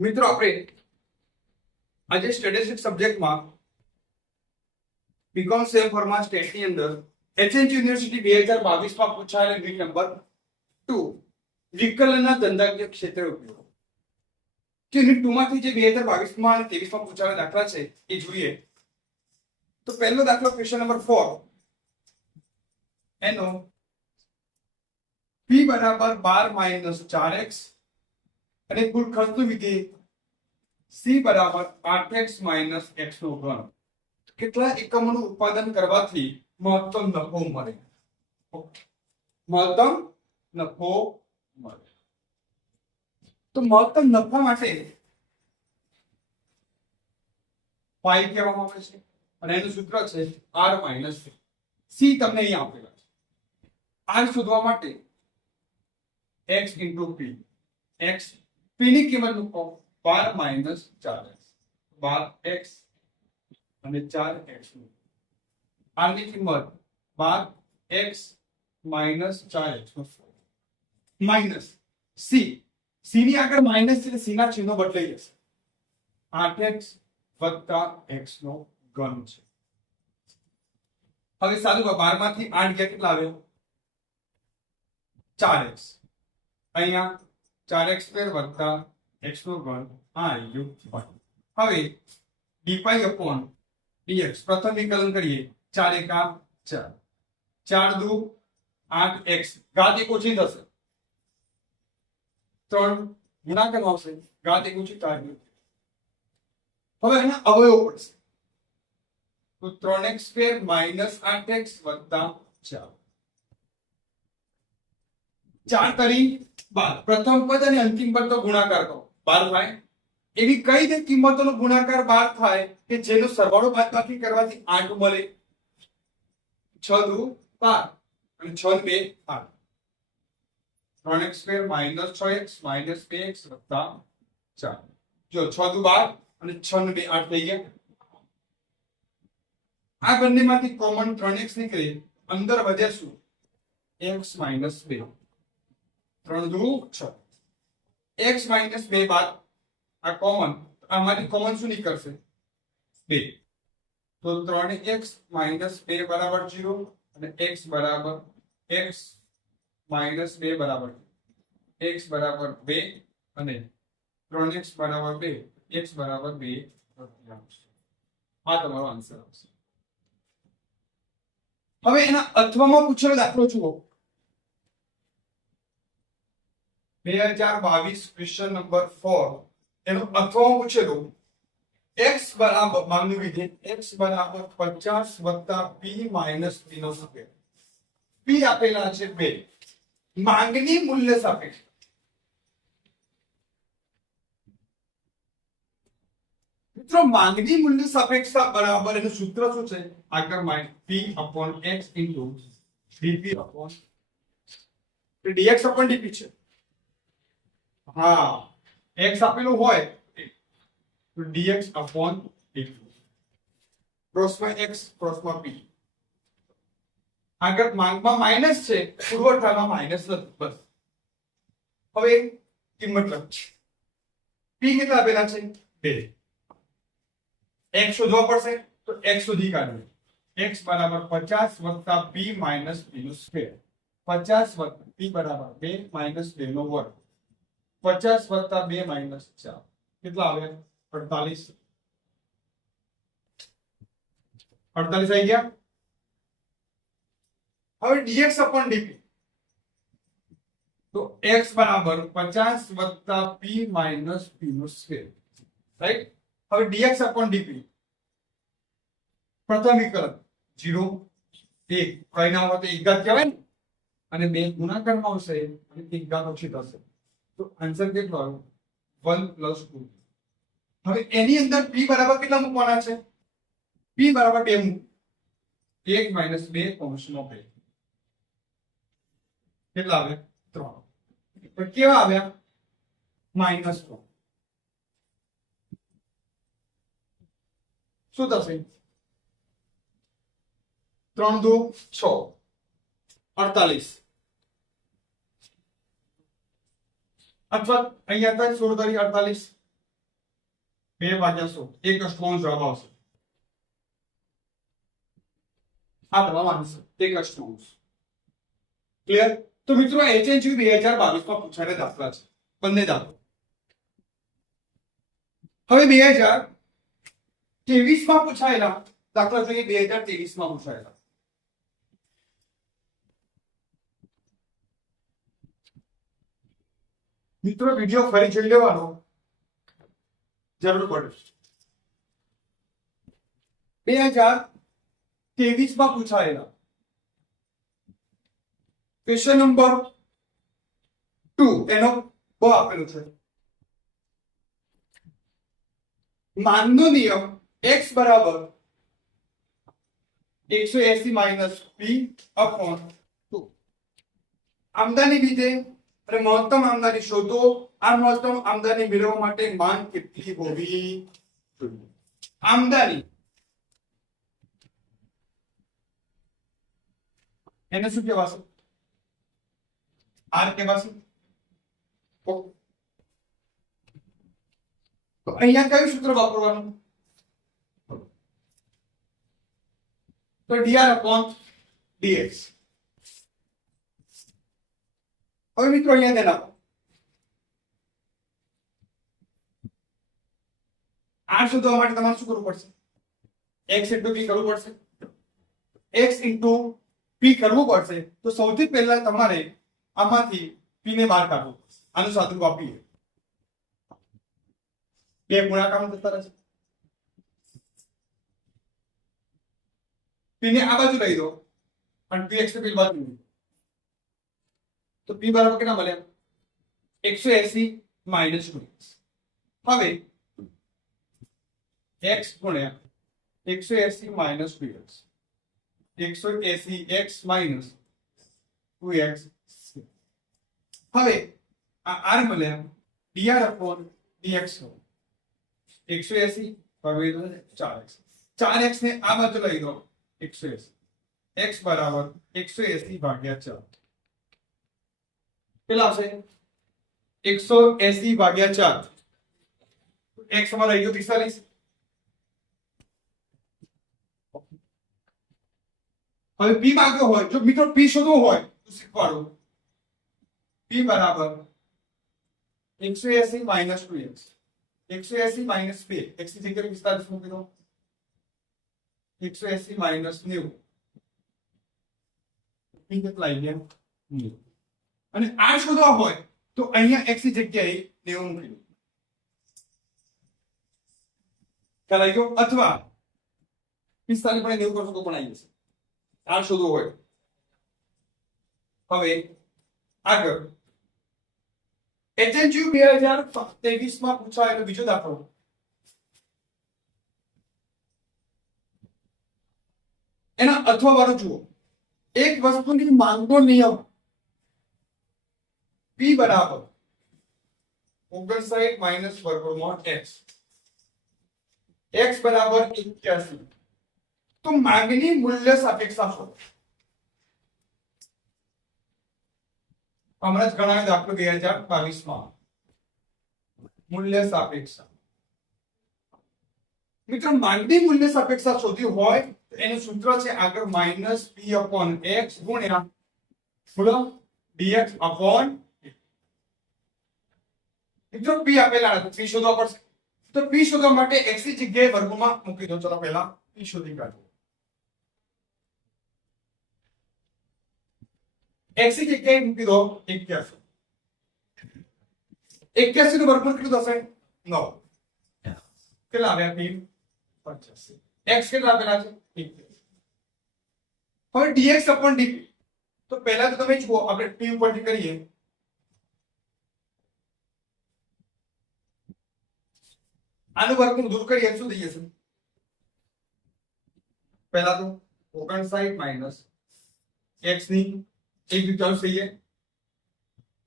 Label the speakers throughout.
Speaker 1: મિત્રો, આપણે આજે સ્ટેટિસ્ટિક સબ્જેક્ટમાં બીકોમ સેમ ફોર્મા સ્ટેટની અંદર એચએચ યુનિવર્સિટી બે હજાર બાવીસમાં પૂછાયેલ રીટ નંબર ટુ વિકલનના ધંધાકીય ક્ષેત્રે ઉપયોગ. યુનિટ ટુ માંથી જે બે હજાર બાવીસમાં અને ત્રેવીસમાં પૂછાયેલા દાખલા છે, એ જોઈએ. તો પહેલો દાખલો ક્વેશ્ચન નંબર ફોર એનો પી બરાબર બાર માઇનસ ચાર એક્સ અને કુલ ખર્ચનું વિધેય c બરાબર આઠ એક્સ માઇનસ એક્સ નો ઘન. કેટલા એકમોનું ઉત્પાદન કરવાથી મહત્તમ નફો મળે. મહત્તમ નફો મળે. તો મહત્તમ નફા માટે પાઈ કહેવામાં આવે છે. અને એનું સૂત્ર છે આર માઇનસ સી તમને અહીં આપેલા છે. આર શોધવા માટે X into P. X P ની કિંમત મૂકો બાર માઇનસ ચાર એક્સ બાર એક્સ અને ચાર એક્સ આરની કિંમત બાર એક્સ માઇનસ ચાર એક્સ માઇનસ સી સી ની આગળ માઇનસ છે એટલે સી ના ચિહ્નો બદલાઈ જશે આઠ એક્સ વત્તા એક્સ નો ઘન છે હવે સાદું બારમાંથી આઠ ગયા કેટલા આવ્યો ચાર એક્સ અહીંયા ચાર એક્સ સ્ક્વેર વત્તા એક્સ નો ઘન આ હવે પ્રથમ વિકલન કરીએ. ચાર એકા ચાર. ચાર દુ આઠ એક્સ. ઘાત એક ઓછી થશે. ત્રણ ગુણાકાર આવશે. ઘાત એક ઓછી ચાર. હવે એના અવયવ પડશે. તો ત્રણ એક્સ સ્ક્વેર માઇનસ આઠ એક્સ વત્તા ચાર. ચાર તરી બાર. પ્રથમ પદ અને અંતિમ પદ તો ગુણાકાર કરો. બાર થાય. એવી કઈ રીતે કિંમતોનો ગુણાકાર બાર થાય કે જેનો સરવાળો બાદબાકી કરવાથી આઠ મળે. છ દુ બાર અને છ બે આઠ. ત્રણ એક્સ સ્ક્વેર માઇનસ છ એક્સ માઇનસ બે એક્સ વત્તા ચાર. જો છ દુ બાર અને છ ને બે આઠ થઈ ગયા. આ બંનેમાંથી કોમન ત્રણ એક્સ નીકળે. અંદર વધે શું? એક્સ માઇનસ બે. ત્રણ દુ છ. એક્સ માઇનસ બે બાદ આ કોમન આમાંથી કોમન શું નીકળશે? બે. તો ત્રણ એક્સ માઇનસ બે બરાબર જીરો અને એક્સ બરાબર એક્સ માઇનસ બે બરાબર એક્સ બરાબર બે અને ત્રણ એક્સ બરાબર બે. એક્સ બરાબર બે. આ તમારો આન્સર આવશે. હવે એના અથવામાં પૂછેલો દાખલો જુઓ. બે હજાર બાવીસ નંબર ફોર એનો અથવામાં પૂછેલું એક્સ બરાબર માંગનું વિધેય એક્સ બરાબર પચાસ વત્તા પી માઇનસ પી નો સ્ક્વેર પી આપેલા મિત્રો, માંગની મૂલ્ય સાપેક્ષતા બરાબર એનું સૂત્ર શું છે? આગળ minus P upon X into DP upon DX upon DP છે. હા એક્સ આપેલું હોય તો dx અપોન dt ક્રોસમાં x ક્રોસમાં p આગળ માંગમાં માઇનસ છે પુરવઠામાં માઇનસ નથી બસ હવે કિંમત લખ p કેટલા આપેલા છે બે x શોધવા પડશે તો x સુધી કાઢીએ x બરાબર પચાસ વત્તા p માઇનસ p નો સ્ક્વેર પચાસ વત્તા p બરાબર બે માઇનસ બે નો વર્ગ પચાસ વત્તા બે માઇનસ ચાર કેટલા આવે? અડતાલીસ. અડતાલીસ આવી ગયા? હવે dx અપોન dp. તો x બરાબર પચાસ વત્તા p માઇનસ p નો સ્ક્વેર રાઈટ હવે dx અપોન dp. પ્રથમ વિકલ્પ જીરો એક. કઈ ના હોય તો એક કહેવાય ને. અને બે ગુણાકારમાં આવશે અને એક ઓછી થશે. તો આન્સર કેટલો આવ્યો? વન પ્લસ ટુ હવે એની અંદર p બરાબર કેટલા મૂકવાના છે? P બરાબર બે મૂક. એક માઇનસ બે કૌંસમાં બે. કેટલા આવે ત્રણ. પણ કેવા આવ્યા? માઇનસ શું થશે? ત્રણ દુ છ. અડતાલીસ. અથવા અહીંયા થાય સોળ તારીખ અડતાલીસ. બે ભાગ્યા સો. એક અષ્ટમાંશ જવાબ આવશે. આ તમામ આન્સર એક અષ્ટમાંશ ક્લિયર તો મિત્રો એચએનજી બે હજાર બાવીસમાં પૂછાયેલા દાખલા છે. બંને દાખલા. હવે બે હજાર ત્રેવીસમાં પૂછાયેલા દાખલા જોઈએ. બે હજાર ત્રેવીસમાં પૂછાયેલા. મિત્રો વીડિયો ફરી જોઈ લેવાનો. જરૂર પડે. બે હજાર ત્રેવીસમાં પૂછાયેલા. ક્વેશ્ચન નંબર ટુ એનો બહુ આપેલો છે. માનનો નિયમ એક્સ બરાબર એકસો AC minus B upon two. આમદાની લીધે અને મહત્તમ આમદાની શોધો. આ મહત્તમ આમદાની મેળવવા માટે માંગ કેટલી હોવી? આમદાની. એને શું કહેવાશે? આર કહેવાશે. તો અહીંયા કયું સૂત્ર વાપરવાનું? તો ડીઆર અપોન dx હવે મિત્રો અહીંયા ધ્યાન આપો. આર શોધવા માટે તમારે શું કરવું પડશે? X ઇન્ટુ પી કરવું પડશે. X ઇન્ટુ પી કરવું પડશે તો સૌથી પહેલા તમારે આમાંથી p ને બહાર કાઢવું પડશે. આનું સાદું આપીએ બે ગુણાકાર થતા રહેશે. P ને આ બાજુ લઈ દો અને પી ને પેલી બાજુ લઈ દો તો p બરાબર કેટલા મળ્યા? એકસો એસી માઇનસ હવે x ગુણ્યા એકસો એસી માઇનસ ટુ એક્સ એકસો એસી એક્સ માઇનસ એક્સ હવે આ આર મળ્યા ડીઆર અપોન ડીએક્સ એકસો એસી હવે ચાર એક્સ ચાર એક્સ ને આ બાજુ લઈ દો એકસો એસી. એક્સ બરાબર એકસો એસી ભાગ્યા ચાર. કેટલા આવશે. એકસો એસી ભાગ્યા ચાર. એક્સમાં રહી ગયો પિસ્તાલીસ. હવે પી માંગ્યો હોય, જો મિત્રો પી શોધવો હોય, તો શીખવાડો. પી બરાબર એકસો AC minus X AC minus બે. એક્સની જગ્યાએ પિસ્તાલીસ એકસો એસી માઇનસ નેવું. કેટલા આવી ગયા. અને આ શોધવા હોય તો અહીંયા એક્સની જગ્યાએ નેવું મૂકી ખ્યાલ ગયો? અથવા પિસ્તાલીસ પણ નેવું કરશો તો પણ આવી જશે. આ શોધવું હોય. હવે આગળ. એચએનજીયુ બે હજાર ત્રેવીસમાં પૂછાયેલો બીજો દાખલો. એના અથવા વાળો જુઓ. એક વસ્તુની માંગનો નિયમ પી બરાબર. ઓગણસાઠ માઇનસ વર્ગમૂળ એક્સ એક્સ બરાબર એક્યાસી. તો માંગની મૂલ્ય સાપેક્ષા શોધો હમણાં જ ગણાવ્યો દાખલો બે હજાર બાવીસમાં મૂલ્ય સાપેક્ષા. મિત્રો, માંગની મૂલ્ય સાપેક્ષા શોધી હોય તો એનું સૂત્ર છે આગળ માઇનસ પી અપોન એક્સ ગુણ્યા ડીએક્સ અપોન મિત્રો પી આપેલા નથી પી શોધવા પડશે. તો પી શોધવા માટે એક્સની જગ્યાએ વર્ગમાં મૂકી દો. ચલો પહેલા પી શોધી કાઢો. એક્સની જગ્યાએ મૂકી દો એક્યાસી એક્યાસી નું વર્ગમૂળ કેટલું થશે? નવ. કેટલા આવ્યા પી પંચ્યાસી એક્સ કેટલા આપેલા છે? 81. હવે upon dp તો પહેલા તો તમે જુઓ, આપણે p ઉપરથી કરીએ. આનું વર્ગમૂળ દૂર કરીએ શું થઈ જશે? પહેલા તો ઓગણસાઠ માઇનસ એક્સની એક દુત્યાંશ થઈ જાય.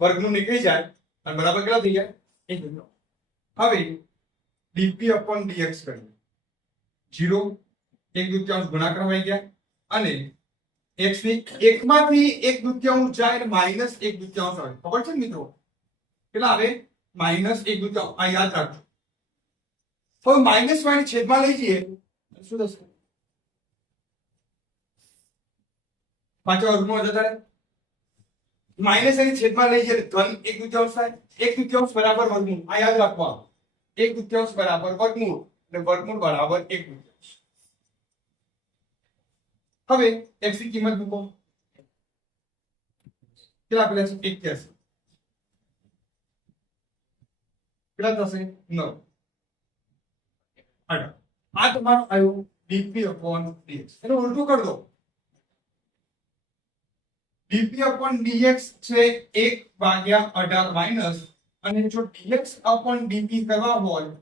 Speaker 1: વર્ગમૂળ નીકળી જાય અને બરાબર કેટલા થઈ જાય? એક દુત્યાંશ હવે ડીપી અપોન ડીએક્સ કરીએ. જીરો એક દુત્યાંશ ગુણાકાર આવી ગયા અને એક્સની એકમાંથી એક દુત્યાંશ જાય અને માઇનસ એક દુત્યાંશ આવે. ખબર છે મિત્રો? કેટલા આવે? માઇનસ એક દુત્યાંશ. આ યાદ રાખજો. હવે માઇનસ વાળી છેદમાં લઈ જઈએ. શું થશે? પાછા વર્ગમાં જતા રહે. માઇનસ એની છેદમાં લઈ જઈએ. ધન એક દુત્યાંશ થાય. એક દુત્યાંશ બરાબર વર્ગમૂળ. આ યાદ રાખવા એક દુત્યાંશ બરાબર વર્ગમૂળ. એટલે વર્ગમૂળ બરાબર એક દુત્યાંશ હવે x ની કિંમત મૂકો. કેટલા આપેલા છે? 81 કેટલા થશે? 9 આગળ આ તમારો આવ્યો ડીપી અપોન ડીએક્સ એનું ઉલટું કરી દો. ડીપી અપોન ડીએક્સ છે એક ભાગ્યા 18 માઇનસ અને જો ડીએક્સ અપોન ડીપી કરવા હોય,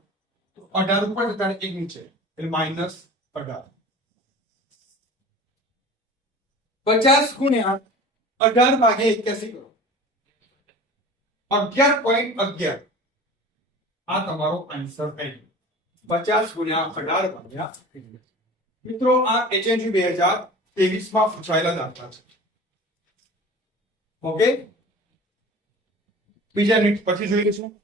Speaker 1: તો 18 ઉપર જતા એક નીચે. એટલે માઇનસ 18 50 ગુણ્યા 18 ભાગ્યા 81 કરો. અગિયાર પોઈન્ટ અગિયાર. આ તમારો આન્સર થઈ પચાસ ગુણ્યા અઢાર ભાગ્યા મિત્રો, આ એચએનજી બે હજાર ત્રેવીસમાં પૂછાયેલા દાખલા છે. ઓકે? બીજા મિનિટ પછી જોઈએ છે